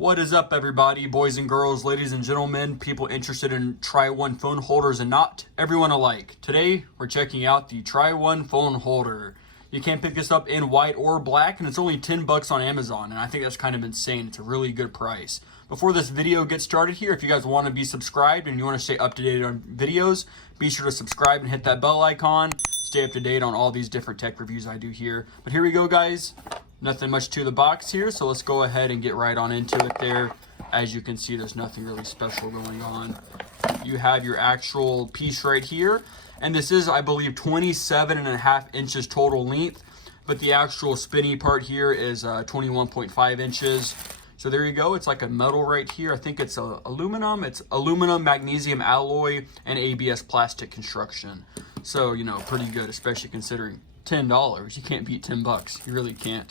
What is up, everybody, boys and girls, ladies and gentlemen, people interested in Tri-One phone holders and not everyone alike. Today, we're checking out the Tri-One phone holder. You can pick this up in white or black, and it's only $10 on Amazon, and I think that's kind of insane. It's a really good price. Before this video gets started here, if you guys want to be subscribed and you want to stay up to date on videos, be sure to subscribe and hit that bell icon. Stay up to date on all these different tech reviews I do here. But here we go, guys. Nothing much to the box here, so let's go ahead and get right on into it there. As you can see, there's nothing really special going on. You have your actual piece right here, and this is, I believe, 27.5 inches total length, but the actual spinny part here is 21.5 inches. So there you go. It's like a metal right here. I think it's aluminum. It's aluminum, magnesium alloy, and ABS plastic construction. So, you know, pretty good, especially considering $10. You can't beat $10. You really can't.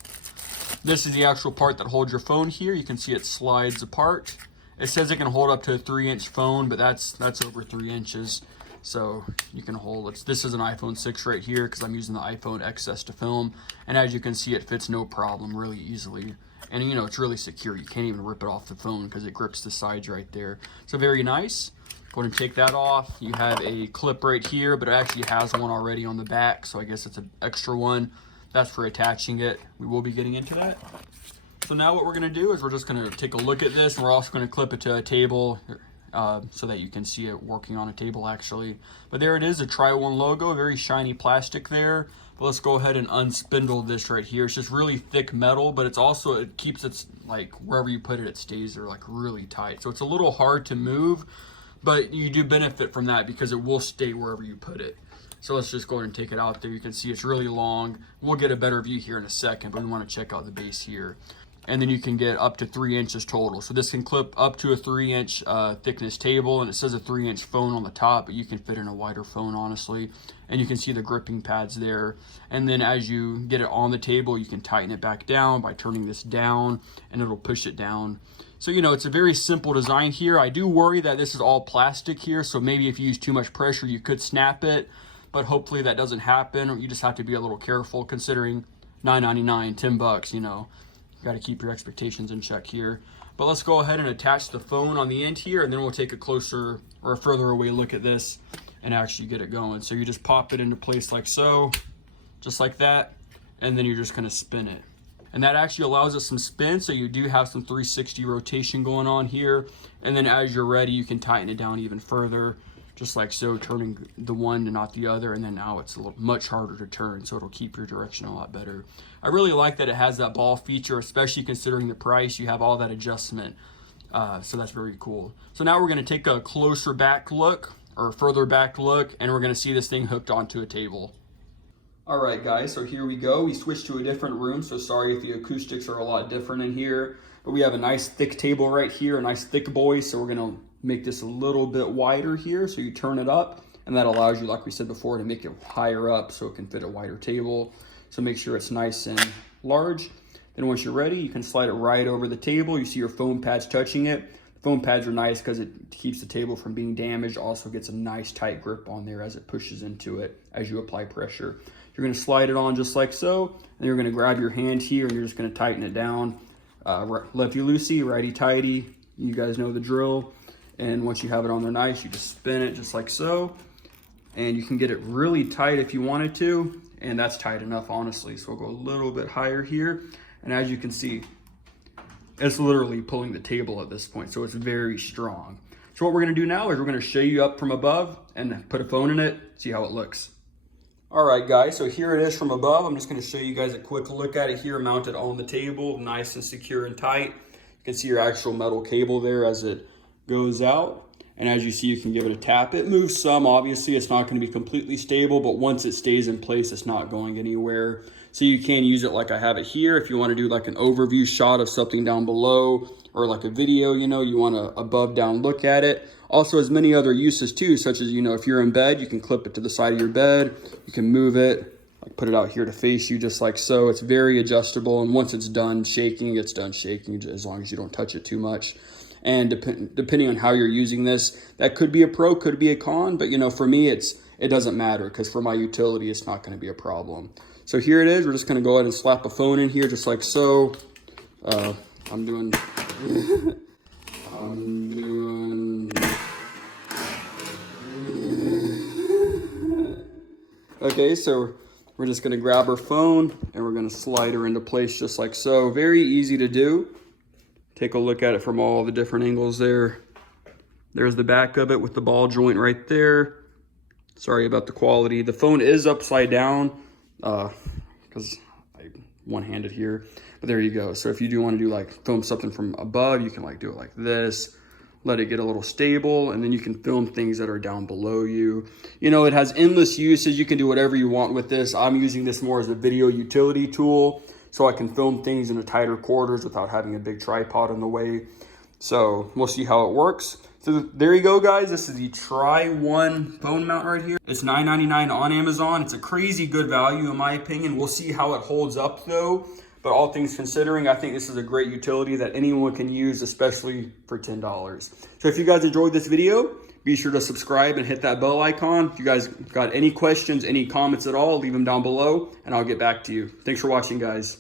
This is the actual part that holds your phone here. You can see it slides apart. It says it can hold up to a 3-inch phone, but that's over 3 inches. So you can hold it. This is an iPhone 6 right here because I'm using the iPhone XS to film. And as you can see, it fits no problem really easily. And you know, it's really secure. You can't even rip it off the phone because it grips the sides right there. So very nice. Go ahead and take that off. You have a clip right here, but it actually has one already on the back, so I guess it's an extra one. That's for attaching it. We will be getting into that. So now what we're gonna do is we're just gonna take a look at this, and we're also gonna clip it to a table so that you can see it working on a table actually. But there it is, a Tri-One logo, very shiny plastic there. But let's go ahead and unspindle this right here. It's just really thick metal, but it's also, it keeps it like wherever you put it, it stays there like really tight. So it's a little hard to move, but you do benefit from that because it will stay wherever you put it. So let's just go ahead and take it out there. You can see it's really long. We'll get a better view here in a second, but we want to check out the base here. And then you can get up to 3 inches total. So this can clip up to a 3-inch thickness table, and it says a 3-inch phone on the top, but you can fit in a wider phone, honestly. And you can see the gripping pads there. And then as you get it on the table, you can tighten it back down by turning this down, and it'll push it down. So, you know, it's a very simple design here. I do worry that this is all plastic here, so maybe if you use too much pressure, you could snap it, but hopefully that doesn't happen, or you just have to be a little careful considering $9.99, $10, you know. You got to keep your expectations in check here. But let's go ahead and attach the phone on the end here, and then we'll take a closer or a further away look at this and actually get it going. So you just pop it into place like so, just like that, and then you're just going to spin it. And that actually allows it some spin, so you do have some 360 rotation going on here. And then as you're ready, you can tighten it down even further, just like so, turning the one to not the other. And then now it's a little much harder to turn, so it'll keep your direction a lot better. I really like that it has that ball feature, especially considering the price. You have all that adjustment, so that's very cool. So now we're gonna take a closer back look, or further back look, and we're gonna see this thing hooked onto a table. All right, guys, so here we go. We switched to a different room, so sorry if the acoustics are a lot different in here. But we have a nice thick table right here, a nice thick boy, so we're gonna make this a little bit wider here. So you turn it up, and that allows you, like we said before, to make it higher up so it can fit a wider table. So make sure it's nice and large. Then once you're ready, you can slide it right over the table. You see your foam pads touching it. The foam pads are nice because it keeps the table from being damaged. Also gets a nice tight grip on there as it pushes into it as you apply pressure. You're going to slide it on just like so, and you're going to grab your hand here and you're just going to tighten it down. Lefty loosey, righty tighty. You guys know the drill. And once you have it on there nice, you just spin it just like so. And you can get it really tight if you wanted to, and that's tight enough, honestly. So we'll go a little bit higher here. And as you can see, it's literally pulling the table at this point, so it's very strong. So what we're going to do now is we're going to show you up from above and put a phone in it, see how it looks. All right, guys, so here it is from above. I'm just going to show you guys a quick look at it here, mounted on the table, nice and secure and tight. You can see your actual metal cable there as it goes out. And as you see, you can give it a tap. It moves some, obviously. It's not going to be completely stable, but once it stays in place, it's not going anywhere. So you can use it like I have it here. If you want to do like an overview shot of something down below, or like a video, you know, you want to above down look at it. Also has many other uses too, such as, you know, if you're in bed, you can clip it to the side of your bed. You can move it, like put it out here to face you just like so. It's very adjustable, and once it's done shaking, it's done shaking as long as you don't touch it too much. And depending on how you're using this, that could be a pro, could be a con, but you know, for me, it doesn't matter because for my utility, it's not going to be a problem. So here it is. We're just going to go ahead and slap a phone in here just like so. I'm doing I'm doing... Okay, so we're just gonna grab her phone and we're gonna slide her into place just like so. Very easy to do. Take a look at it from all the different angles there. There's the back of it with the ball joint right there. Sorry about the quality. The phone is upside down because I'm one-handed here, but there you go. So if you do want to do like film something from above, you can like do it like this, let it get a little stable, and then you can film things that are down below you. You know, it has endless usage. You can do whatever you want with this. I'm using this more as a video utility tool so I can film things in a tighter quarters without having a big tripod in the way. So we'll see how it works. So there you go, guys. This is the Tri-One phone mount right here. It's $9.99 on Amazon. It's a crazy good value in my opinion. We'll see how it holds up though. But all things considering, I think this is a great utility that anyone can use, especially for $10. So if you guys enjoyed this video, be sure to subscribe and hit that bell icon. If you guys got any questions, any comments at all, leave them down below and I'll get back to you. Thanks for watching, guys.